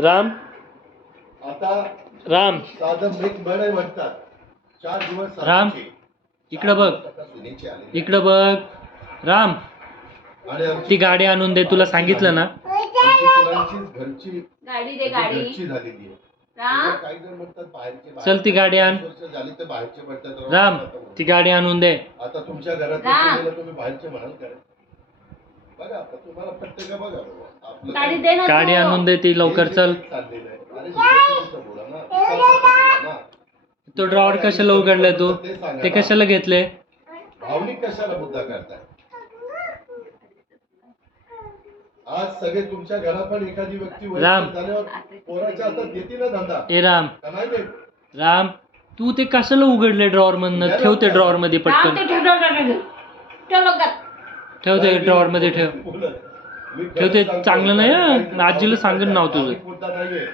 राम आता राम साधं एक बळ आहे म्हणतात 4 दिवस राम इकडं बघ इकडं बघ राम ती गाडी आणून दे तुला सांगितलं ना घरची गाडी दे गाडी घरची झालेली आहे. राम काही जण म्हणतात बाहेरचे चल ती गाडी आण झाली तर बाहेरचे म्हणतात राम ती गाडी आणून दे आता तुमच्या घरात तुम्ही बाहेरचे म्हणाल काय बघा आता तुम्हाला प्रत्येक बघा आपलं गाडी दे ना गाडी आणून दे ती लवकर चल चाललेलं आहे अरे बोला ना बोला ना तो ड्रॉवर कशाला उघडलाय तू ते कशाला घेतले भावनिक कशाला मुद्दा करताय आज सगळे तुमच्या घरात पण एखादी व्यक्ती राम पोराच्या हातात देते ना धंदा ए राम नाही देत. राम तू ते कशाला उघडले ड्रॉवर मधनं ठेव ते ड्रॉवर मध्ये पटकन ठेव ते ड्रॉवर मध्ये ठेव ठेव ते चांगलं नाही हं. आजीला सांगून नाव तुझं मुद्दा नाहीये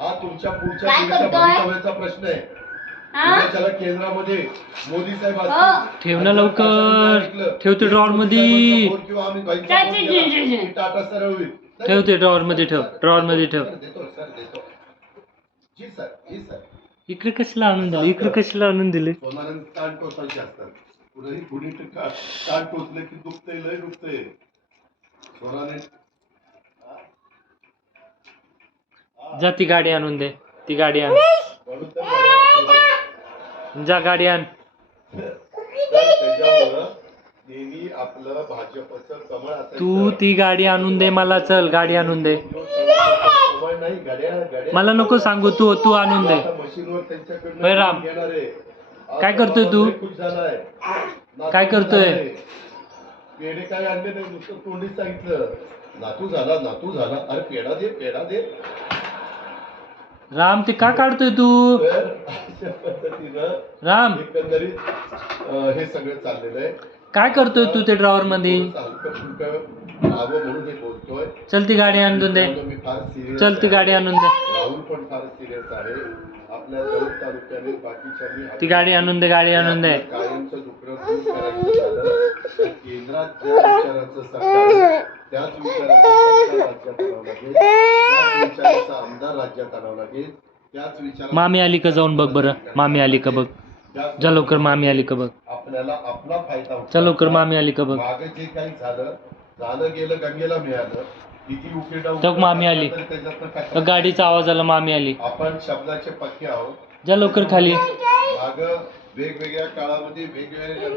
हा तुमच्या पुढच्या पिढीच्या भवितव्याचा प्रश्न आहे त्याला केंद्रामध्ये मोदी साहेब असतील ठेव ना लवकर ठेव ते ड्रॉवर मध्ये टाटा सरळ होईल ठेव ते ड्रॉवर मध्ये ठेव ड्रॉवर मध्ये ठेव देतो सर देतो जी सर जी सर इकडे कशाला आणून दिले इकडे कशाला आणून दिले सोनारांनी कान टोचायचे असतात कुठेही कुणी कान टोचले की दुखतंय लय दुखतंय सोनाने जा ती गाडी आणून दे ती गाडी आण जा गाडी आण त्याच्यामुळं नेहमी आपलं भाजपचं कमळ असायचं. तू ती गाडी आणून दे मला चल गाडी आणून दे कमळ नाही घड्याळ मला नको सांगू तू तू आणून दे मशीनवर त्यांच्याकडनं होय राम. घेणार आहे. काय करतोय तू? खुश झालाय काय करतोय? पेढे काय आणले नाही नुसतं तोंडी सांगितलं नातू झाला अरे पेढा दे राम ते का काढतोय तू तर अशा पद्धतीनं राम एकंदरीत हे सगळं चाललेलं आहे काय करतोय तू ते ड्रॉवर मध्ये हलकं फुलकं व्हावं म्हणून हे बोलतोय चल ती गाडी आणून दे मी फार सिरियस चल ती गाडी आणून दे राहुल पण फार सिरियस आहे आपल्या दौंड तालुक्याने बाकीच्यांनी ती गाडी आणून दे गाडी आणून दे कायमचं दुःख दूर करायचं झालं तर केंद्रात ज्या विचाराचं सरकार आहे, त्याच विचाराचं सरकार राज्यात आणावं लागेल त्याच विचाराचा आमदार राज्यात आणावं लागेल त्याच विचार मामी आली का जाऊन बघ बरं मामी आली का बघ जा लवकर मामी आली का बघ आपल्याला आपला फायदा होतो. चल लवकर मामी आली का बघ मागे जे काही झालं गेलं गंगेला मिळालं किती उकिरडा तर मामी आली त्याच्यातनं गाडीचा आवाज आला मामी आली आपण शब्दाचे पक्के आहोत जा लवकर खाली माग वेगवेगळ्या काळामध्ये वेगवेगळ्या